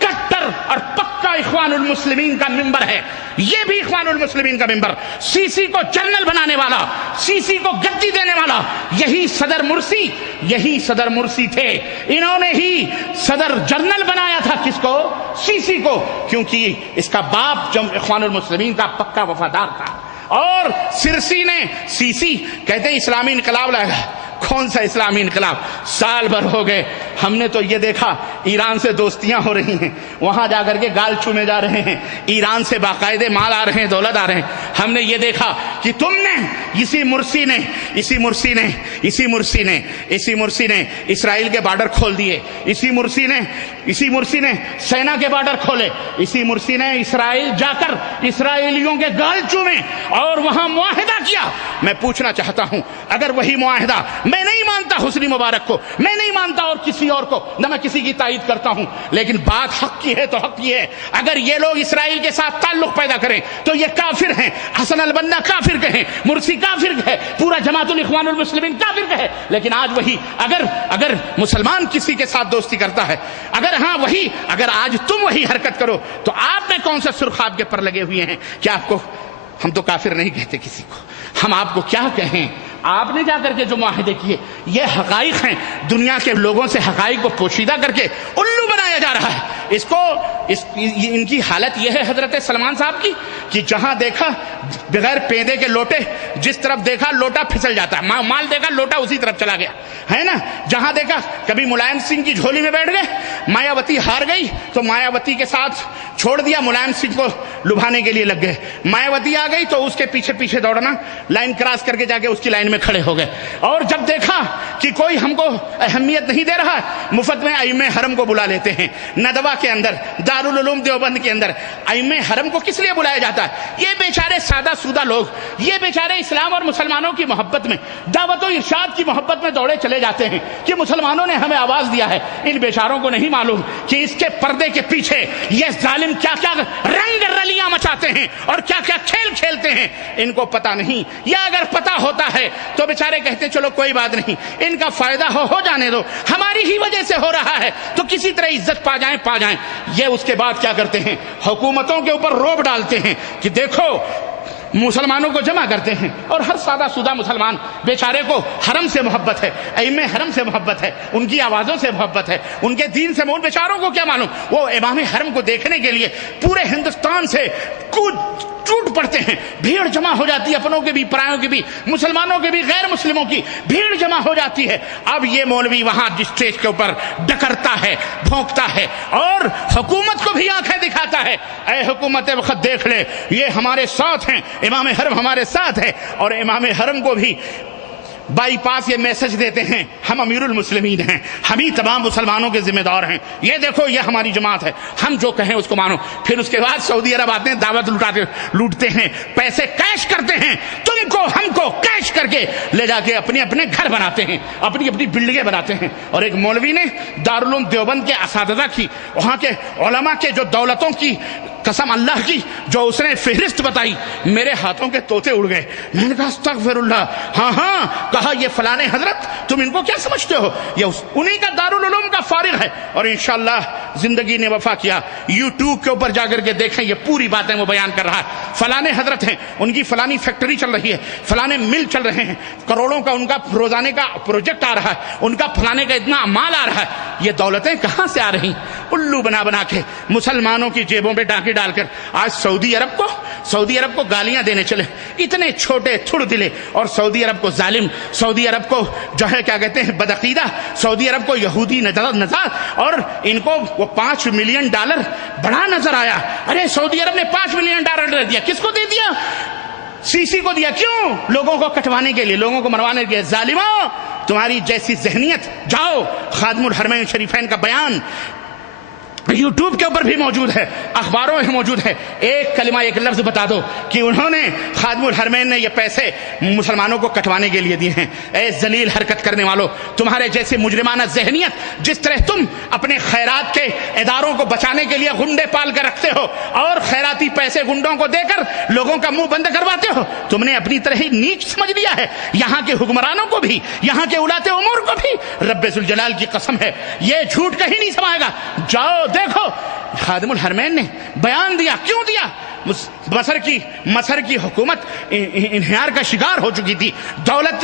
کٹر اور پکا کا اخوان المسلمین کا ممبر ہے، یہ بھی اخوان المسلمین کا ممبر. سی سی کو جنرل بنانے والا، سی سی کو گدی دینے والا یہی صدر مرسی تھے. انہوں نے ہی صدر جنرل بنایا تھا کس کو؟ سی سی کو، کیونکہ اس کا باپ جب اخوان المسلمین کا پکا وفادار تھا. اور سی سی کہتے ہیں اسلامی انقلاب لائے. کون سا اسلامی انقلاب؟ سال بھر ہو گئے، ہم نے تو یہ دیکھا ایران سے دوستیاں ہو رہی ہیں، وہاں جا کر کے گال چومے جا رہے ہیں، ایران سے باقاعدے مال آ رہے ہیں، دولت آ رہے ہیں. ہم نے یہ دیکھا کہ تم نے اسی مرسی نے اسرائیل کے بارڈر کھول دیے، اسی مرسی نے سینا کے بارڈر کھولے، اسی مرسی نے اسرائیل جا کر اسرائیلیوں کے گال چومے اور وہاں معاہدہ کیا. میں پوچھنا چاہتا ہوں، اگر وہی معاہدہ، میں نہیں مانتا حسنی مبارک کو، میں نہیں مانتا اور کسی اور کو، نہ میں کسی کی تائید کرتا ہوں، لیکن بات حق کی ہے تو حق کی ہے. اگر یہ لوگ اسرائیل کے ساتھ تعلق پیدا کریں تو یہ کافر ہیں. حسن البنا کافر کہیں، مرسی کافر کہے، پورا جماعت الاخوان المسلمین کافر کہے. لیکن آج وہی اگر مسلمان کسی کے ساتھ دوستی کرتا ہے، اگر آج تم وہی حرکت کرو تو آپ میں کون سا سرخ آپ کے پر لگے ہوئے ہیں کہ آپ کو، ہم تو کافر نہیں کہتے کسی کو، ہم آپ کو کیا کہیں؟ آپ نے جا کر کے جو معاہدے کیے یہ حقائق ہیں. دنیا کے لوگوں سے حقائق کو پوشیدہ کر کے الو بنایا جا رہا ہے. ان کی حالت یہ ہے حضرت سلمان صاحب کی کہ جہاں دیکھا بغیر پیندے کے لوٹے، جس طرف دیکھا لوٹا پھسل جاتا ہے، مال دیکھا لوٹا اسی طرف چلا گیا ہے نا. جہاں دیکھا کبھی ملائم سنگھ کی جھولی میں بیٹھ گئے، مایاوتی ہار گئی تو مایاوتی کے ساتھ چھوڑ دیا، ملائم سنگھ کو لبھانے کے لیے لگ گئے. مایاوتی آ گئی تو اس کے پیچھے دوڑنا، لائن کراس کر کے جا کے اس کی لائن میں کھڑے ہو گئے. اور جب دیکھا کہ کوئی ہم کو اہمیت نہیں دے رہا، مفت میں ائمہ حرم کو بلا لیتے ہیں. ندوہ کے اندر، دارالعلوم دیوبند کے اندر ائمہ حرم کو کس لیے بلایا جاتا ہے؟ یہ بیچارے سادہ سودہ لوگ، یہ بیچارے اسلام اور مسلمانوں کی محبت میں، دعوت و ارشاد کی محبت میں دوڑے چلے جاتے ہیں کہ مسلمانوں نے ہمیں آواز دیا ہے. ان بیچاروں کو نہیں معلوم کہ اس کے پردے کے پیچھے یہ ظالم کیا کیا رنگ رلیاں مچاتے ہیں اور کیا کیا کھیل کھیلتے ہیں. ان کو پتہ نہیں، یا اگر پتہ ہوتا ہے تو بیچارے کہتے چلو کوئی بات نہیں، ان کا فائدہ ہو جانے دو، ہماری ہی وجہ سے ہو رہا ہے تو کسی طرح عزت پا جائیں. یہ اس کے بعد کیا کرتے ہیں؟ حکومتوں کے اوپر روب ڈالتے ہیں کہ دیکھو مسلمانوں کو جمع کرتے ہیں. اور ہر سادہ سودہ مسلمان بیچارے کو حرم سے محبت ہے، ائمہ حرم سے محبت ہے، ان کی آوازوں سے محبت ہے، ان کے دین سے محبت. بیچاروں کو کیا معلوم، وہ امام حرم کو دیکھنے کے لیے پورے ہندوستان سے ٹوٹ پڑتے ہیں. بھیڑ جمع ہو جاتی ہے، اپنوں کی بھی، پرایوں کی بھی، مسلمانوں کی بھی، غیر مسلموں کی بھیڑ جمع ہو جاتی ہے. اب یہ مولوی وہاں اسٹیج کے اوپر ڈکرتا ہے، بھونکتا ہے اور حکومت کو بھی آنکھیں دکھاتا ہے، اے حکومت وقت دیکھ لے، یہ ہمارے ساتھ ہیں، امام حرم ہمارے ساتھ ہے. اور امام حرم کو بھی بائی پاس یہ میسج دیتے ہیں، ہم امیر المسلمین ہیں، ہم ہی تمام مسلمانوں کے ذمہ دار ہیں، یہ دیکھو یہ ہماری جماعت ہے، ہم جو کہیں اس کو مانو. پھر اس کے بعد سعودی عرب آتے ہیں، دعوت لوٹتے ہیں، پیسے کیش کرتے ہیں، تم کو ہم کو کیش کر کے لے جا کے اپنے گھر بناتے ہیں، اپنی بلڈنگیں بناتے ہیں. اور ایک مولوی نے دارالعلوم دیوبند کے اساتذہ کی، وہاں کے علماء کے جو دولتوں کی قسم اللہ کی جو اس نے فہرست بتائی، میرے ہاتھوں کے طوطے اڑ گئے. میں نے کہا استغفر اللہ. ہاں کہا یہ فلانے حضرت، تم ان کو کیا سمجھتے ہو، یہ انہی کا دارالعلوم کا فارغ ہے. اور انشاءاللہ زندگی نے وفا کیا. یوٹیوب کے اوپر جا کر کے دیکھیں، یہ پوری باتیں وہ بیان کر رہا ہے. فلانے حضرت ہیں، ان کی فلانی فیکٹری چل رہی ہے، فلانے مل چل رہے ہیں، کروڑوں کا ان کا روزانے کا پروجیکٹ آ رہا ہے، ان کا فلانے کا اتنا مال آ رہا ہے. یہ دولتیں کہاں سے آ رہی؟ الو بنا کے مسلمانوں کی جیبوں پہ ڈاکے ڈال کر آج سعودی عرب کو گالیاں دینے چلے. اتنے چھوٹے تھڑ دلے، اور سعودی عرب کو ظالم، سعودی عرب کو جو ہے کیا کہتے ہیں بدعقیدہ، سعودی عرب کو یہودی نظر، اور ان کو وہ $5 ملین بڑا نظر آیا. ارے سعودی عرب نے $5 ملین دیا، کس کو دے دیا؟ سی سی کو دیا. کیوں؟ لوگوں کو کٹوانے کے لیے، لوگوں کو مروانے کے لیے. ظالموں، تمہاری جیسی ذہنیت، جاؤ خادم الحرمین شریفین کا بیان یوٹیوب کے اوپر بھی موجود ہے، اخباروں میں موجود ہے. ایک کلمہ، ایک لفظ بتا دو کہ انہوں نے خادم الحرمین نے یہ پیسے مسلمانوں کو کٹوانے کے لیے دیے ہیں. اے ذلیل حرکت کرنے والوں، تمہارے جیسے مجرمانہ ذہنیت، جس طرح تم اپنے خیرات کے اداروں کو بچانے کے لیے گنڈے پال کر رکھتے ہو اور خیراتی پیسے گنڈوں کو دے کر لوگوں کا منہ بند کرواتے ہو، تم نے اپنی طرح ہی نیچ سمجھ لیا ہے یہاں کے حکمرانوں کو بھی، یہاں کے ولاۃ امور کو بھی. رب ذوالجلال کی قسم ہے، یہ جھوٹ کہیں نہیں سمائے گا. جاؤ دیکھو خادم الحرمین نے بیان دیا. کیوں دیا؟ مصر کی حکومت انہیار کا شکار ہو چکی تھی، دولت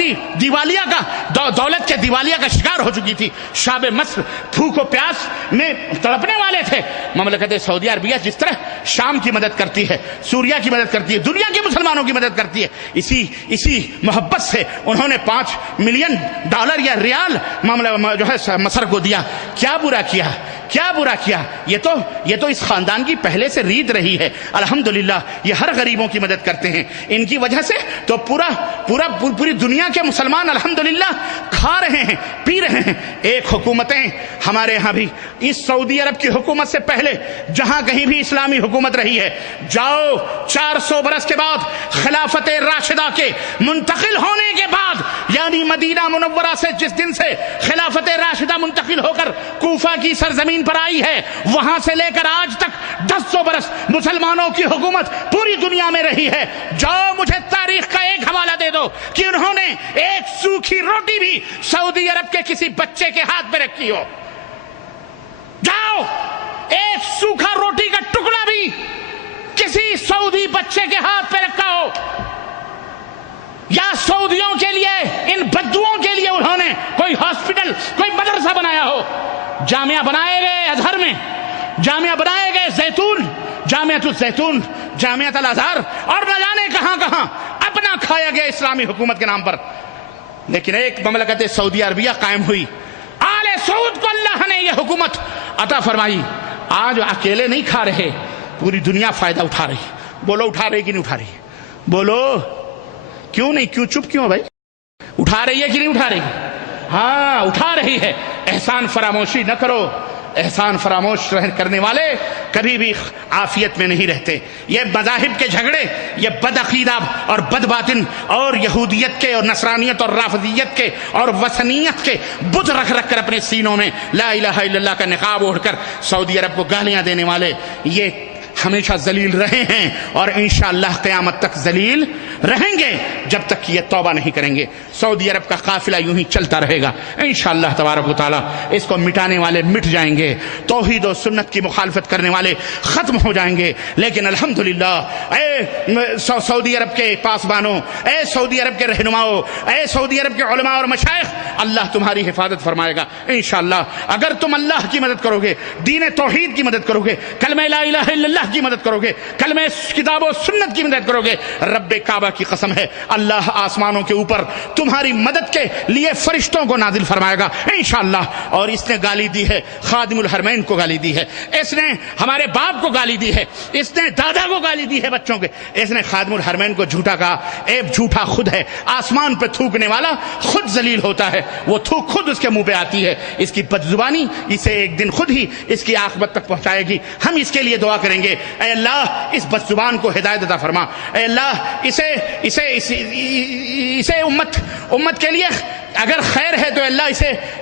کے دیوالیہ کا شکار ہو چکی تھی. شعب مصر بھوک و پیاس میں تڑپنے والے تھے. مملکت سعودیہ عربیہ جس طرح شام کی مدد کرتی ہے، سوریہ کی مدد کرتی ہے، دنیا کے مسلمانوں کی مدد کرتی ہے، اسی محبت سے انہوں نے $5 ملین یا ریال جو ہے مصر کو دیا. کیا برا کیا؟ یہ تو اس خاندان کی پہلے سے ریت رہی ہے. الحمدللہ یہ ہر غریبوں کی مدد کرتے ہیں. ان کی وجہ سے تو پوری دنیا کے مسلمان الحمدللہ کھا رہے ہیں، پی رہے ہیں. ایک حکومتیں ہمارے ہاں بھی اس سعودی عرب کی حکومت سے پہلے جہاں کہیں بھی اسلامی حکومت رہی ہے، جاؤ 400 برس کے بعد خلافت راشدہ کے منتقل ہونے کے بعد، یعنی مدینہ منورہ سے جس دن سے خلافت راشدہ منتقل ہو کر کوفہ کی سرزمین پر آئی ہے، وہاں سے لے کر آج تک 200 برس مسلمانوں کی حکومت پوری دنیا میں رہی ہے. جاؤ مجھے تاریخ کا ایک حوالہ دے دو کہ انہوں نے ایک سوکھی روٹی بھی سعودی عرب کے کسی بچے کے ہاتھ میں رکھی ہو. جاؤ ایک سوکھا روٹی کا ٹکڑا بھی کسی سعودی بچے کے ہاتھ پہ رکھا ہو، یا سعودیوں کے لیے، ان بدوؤں کے لیے انہوں نے کوئی ہاسپٹل، کوئی مدرسہ بنایا ہو. جامعہ بنائے گئے ازہر میں، جامعہ بنائے گئے جامعۃ الزیتون، جامعۃ الازہر، اور نہ جانے کہاں اپنا کھایا گیا اسلامی حکومت کے نام پر. لیکن ایک مملکت سعودیہ عربیہ قائم ہوئی. آل سعود کو اللہ نے یہ حکومت عطا فرمائی. آج اکیلے نہیں کھا رہے، پوری دنیا فائدہ اٹھا رہی. بولو اٹھا رہی کہ نہیں اٹھا رہی؟ بولو کیوں نہیں؟ کیوں چپ کیوں بھائی؟ اٹھا رہی ہے کہ نہیں اٹھا رہی؟ ہاں اٹھا رہی ہے. احسان فراموشی نہ کرو. احسان فراموش کرنے والے کبھی بھی عافیت میں نہیں رہتے. یہ مذاہب کے جھگڑے، یہ بد عقیدہ اور بد باطن اور یہودیت کے اور نصرانیت اور رافضیت کے اور وثنیت کے بت رکھ کر اپنے سینوں میں لا الہ الا اللہ کا نقاب اوڑھ کر سعودی عرب کو گالیاں دینے والے، یہ ہمیشہ ذلیل رہے ہیں اور انشاءاللہ قیامت تک ذلیل رہیں گے جب تک کہ یہ توبہ نہیں کریں گے. سعودی عرب کا قافلہ یوں ہی چلتا رہے گا انشاءاللہ تبارک و تعالی. اس کو مٹانے والے مٹ جائیں گے، توحید و سنت کی مخالفت کرنے والے ختم ہو جائیں گے. لیکن الحمدللہ اے سعودی عرب کے پاسبانوں، اے سعودی عرب کے رہنماؤں، اے سعودی عرب کے علماء اور مشائخ، اللہ تمہاری حفاظت فرمائے گا انشاءاللہ. اگر تم اللہ کی مدد کرو گے، دین توحید کی مدد کرو گے، کلمہ لا الہ الا اللہ کی مدد کرو گے، کلمہ کتاب و سنت کی مدد کرو گے، رب کعبہ کی قسم ہے اللہ آسمانوں کے اوپر تمہاری مدد کے لیے فرشتوں کو نازل فرمائے گا انشاءاللہ. اور اس نے گالی دی ہے خادم الحرمین کو، گالی دی ہے اس نے، ہمارے باپ کو گالی دی ہے اس نے، دادا کو گالی دی ہے بچوں کے. اس نے خادم الحرمین کو جھوٹا کہا. ایک جھوٹا خود ہے. آسمان پہ تھوکنے والا خود ذلیل ہوتا ہے، وہ تھوک خود اس کے منہ پہ آتی ہے. اس کی بدزبانی اسے ایک دن خود ہی اس کی عاقبت تک پہنچائے گی. ہم اس کے لیے دعا کریں گے، اے اللہ اس بدزبان کو ہدایت عطا فرما. اے اللہ اسے امت کے لیے اگر خیر ہے تو اللہ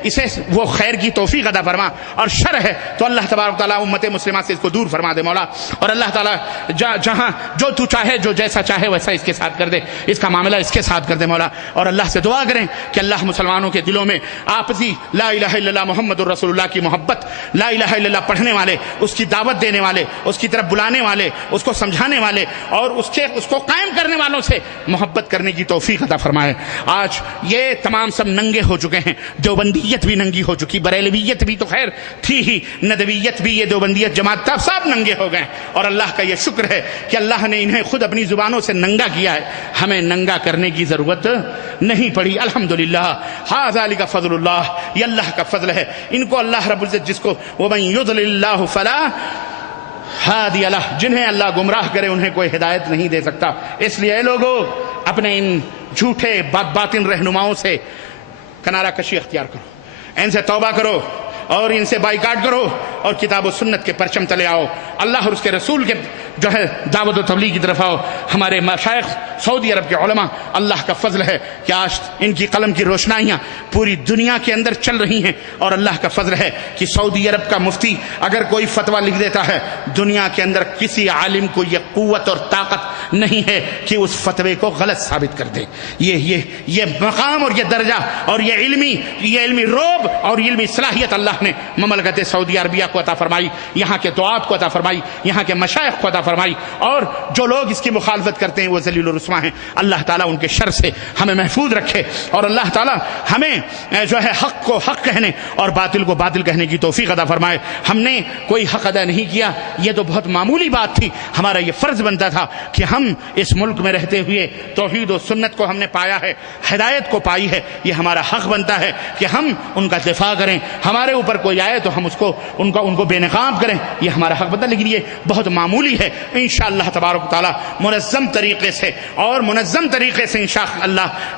اسے وہ خیر کی توفیق عطا فرما، اور شر ہے تو اللہ تبارک تعالیٰ امت مسلمہ سے اس کو دور فرما دے مولا. اور اللہ تعالیٰ جہاں جو تو چاہے، جو جیسا چاہے ویسا اس کے ساتھ کر دے، اس کا معاملہ اس کے ساتھ کر دے مولا. اور اللہ سے دعا کریں کہ اللہ مسلمانوں کے دلوں میں آپسی لا الہ الا اللہ محمد الرسول اللہ کی محبت، لا الہ الا اللہ پڑھنے والے، اس کی دعوت دینے والے، اس کی طرف بلانے والے، اس کو سمجھانے والے اور اس کو قائم کرنے والوں سے محبت کرنے کی توفیق عطا فرمائے. آج یہ تمام سب ننگے ہو چکے ہیں. دیوبندیت بھی ننگی ہو چکی، بریلویت بھی تو خیر تھی ہی، ندویت بھی، یہ دیوبندیت جماعت تھا، سب ننگے ہو گئے. اور اللہ کا یہ شکر ہے کہ اللہ نے انہیں خود اپنی زبانوں سے ننگا کیا ہے، ہمیں ننگا کرنے کی ضرورت نہیں پڑی. الحمدللہ ذالک فضل اللہ، یہ اللہ کا فضل ہے. ان کو اللہ رب العزت جس کو ومن یضلل اللہ فلا ہادی لہ، جنہیں اللہ گمراہ کرے انہیں کوئی ہدایت نہیں دے سکتا. اس لیے اے لوگوں اپنے ان جھوٹے باطن رہنماؤں سے کنارہ کشی اختیار کرو، ان سے توبہ کرو اور ان سے بائیکاٹ کرو اور کتاب و سنت کے پرچم تلے آؤ. اللہ اور اس کے رسول کے جو ہے دعوت و تبلیغ کی طرف آؤ. ہمارے مشائخ سعودی عرب کے علماء، اللہ کا فضل ہے کہ آج ان کی قلم کی روشنائیاں پوری دنیا کے اندر چل رہی ہیں، اور اللہ کا فضل ہے کہ سعودی عرب کا مفتی اگر کوئی فتویٰ لکھ دیتا ہے، دنیا کے اندر کسی عالم کو یہ قوت اور طاقت نہیں ہے کہ اس فتوے کو غلط ثابت کر دے۔ یہ مقام اور یہ درجہ اور یہ علمی روب اور علمی صلاحیت اللہ نے مملکت سعودی عربیہ کو عطا فرمائی، یہاں کے دعات کو عطا فرمائی، یہاں کے مشائخ کو عطا فرمائی، اور جو لوگ اس کی مخالفت کرتے ہیں وہ ذلیل و رسوا ہیں۔ اللہ تعالیٰ ان کے شر سے ہمیں محفوظ رکھے، اور اللہ تعالیٰ ہمیں جو ہے حق کو حق کہنے اور باطل کو باطل کہنے کی توفیق عطا فرمائے۔ ہم نے کوئی حق ادا نہیں کیا، یہ تو بہت معمولی بات تھی، ہمارا یہ فرض بنتا تھا کہ ہم اس ملک میں رہتے ہوئے توحید و سنت کو ہم نے پایا ہے، ہدایت کو پائی ہے، یہ ہمارا حق بنتا ہے کہ ہم ان کا دفاع کریں، ہمارے اوپر کوئی آئے تو ہم ان کو بے نقاب کریں، یہ ہمارا حق بنتا ہے، لیکن یہ بہت معمولی ہے۔ انشاءاللہ تبارک تعالیٰ منظم طریقے سے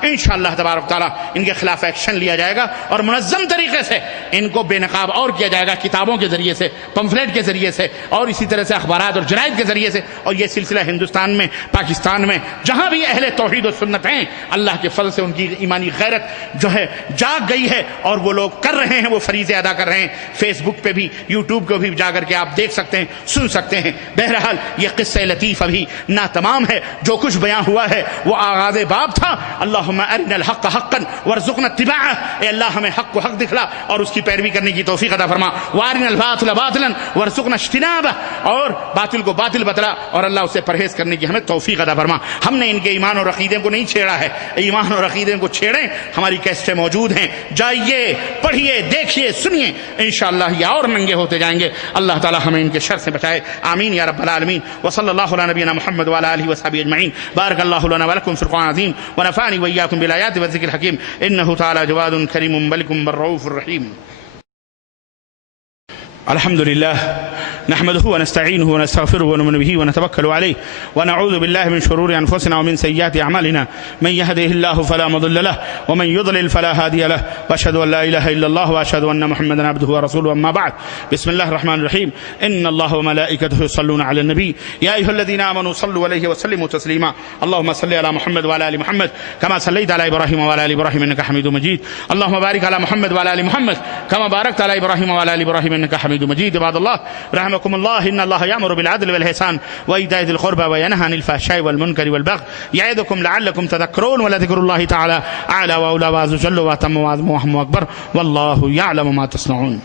انشاءاللہ تبارک تعالیٰ ان کے خلاف ایکشن لیا جائے گا، اور منظم طریقے سے ان کو بے نقاب اور کیا جائے گا، کتابوں کے ذریعے سے، پمفلیٹ کے ذریعے سے، اور اسی طرح سے اخبارات اور جرائد کے ذریعے سے، اور یہ سلسلہ ہندوستان میں، پاکستان میں، جہاں بھی اہل توحید و سنت ہیں، اللہ کے فضل سے ان کی ایمانی غیرت جو ہے جاگ گئی ہے، اور وہ لوگ کر رہے ہیں، وہ فریضے ادا کر رہے ہیں۔ فیس بک پہ بھی، یوٹیوب کو بھی جا کر کے آپ دیکھ سکتے ہیں، سن سکتے ہیں۔ بہرحال یہ قصہ لطیف ابھی ناتمام ہے، جو کچھ بیان ہوا ہے وہ آغاز باب تھا۔ اللہم ارنا الحق حقا وارزقنا اتباعہ، اے اللہ ہمیں حق کو حق دکھلا اور اس کی پیروی کرنے کی توفیق عطا فرما، وارنا الباطل باطلا وارزقنا اجتنابہ، اور باطل کو باطل بتلا اور اللہ اسے پرہیز کرنے کی ہمیں توفیق عطا فرما۔ ہم نے ان کے ایمان اور عقیدے کو نہیں چھیڑا ہے، ایمان اور عقیدے کو چھیڑیں، ہماری کیسٹیں موجود ہیں، جائیے، پڑھیے، دیکھیے، سنیے، انشاءاللہ یہ اور ننگے ہوتے جائیں گے۔ اللہ تعالی ہمیں ان کے شر سے بچائے، آمین یا رب العالمین۔ وصلی اللہ علی نبینا محمد وعلی آلہ وصحبہ اجمعین۔ بارک اللہ لنا ولکم فی القرآن العظیم ونفعنی وإیاکم بالآیات والذکر الحکیم، انہ تعالی جواد کریم ملک رؤوف الرحیم۔ الحمد لله نحمده ونستعينه ونستغفره ونؤمن به ونتوكل عليه ونعوذ بالله من شرور أنفسنا ومن سيئات أعمالنا، من يهده الله فلا مضل له ومن يضلل فلا هادي له، وأشهد أن لا إله إلا الله وأشهد أن محمدا عبده ورسوله، أما بعد، بسم الله الرحمن الرحيم، إن الله وملائكته يصلون على النبي يا أيها الذين آمنوا صلوا عليه وسلموا تسليما، اللهم صل على محمد وعلى آل محمد كما صليت على إبراهيم وعلى آل إبراهيم إنك حميد مجيد، اللهم بارك على محمد وعلى آل محمد كما باركت على إبراهيم وعلى آل إبراهيم إنك حميد مجيد۔ عباد الله رحمكم الله، إن الله يأمر بالعدل والإحسان وإيتاء ذي القربى وينهى عن الفحشاء والمنكر والبغي يعظكم لعلكم تذكرون، ولذكر الله تعالى أعلى وأولى وأعز وجل وأتم وأعظم وأهم وأكبر، والله يعلم ما تصنعون۔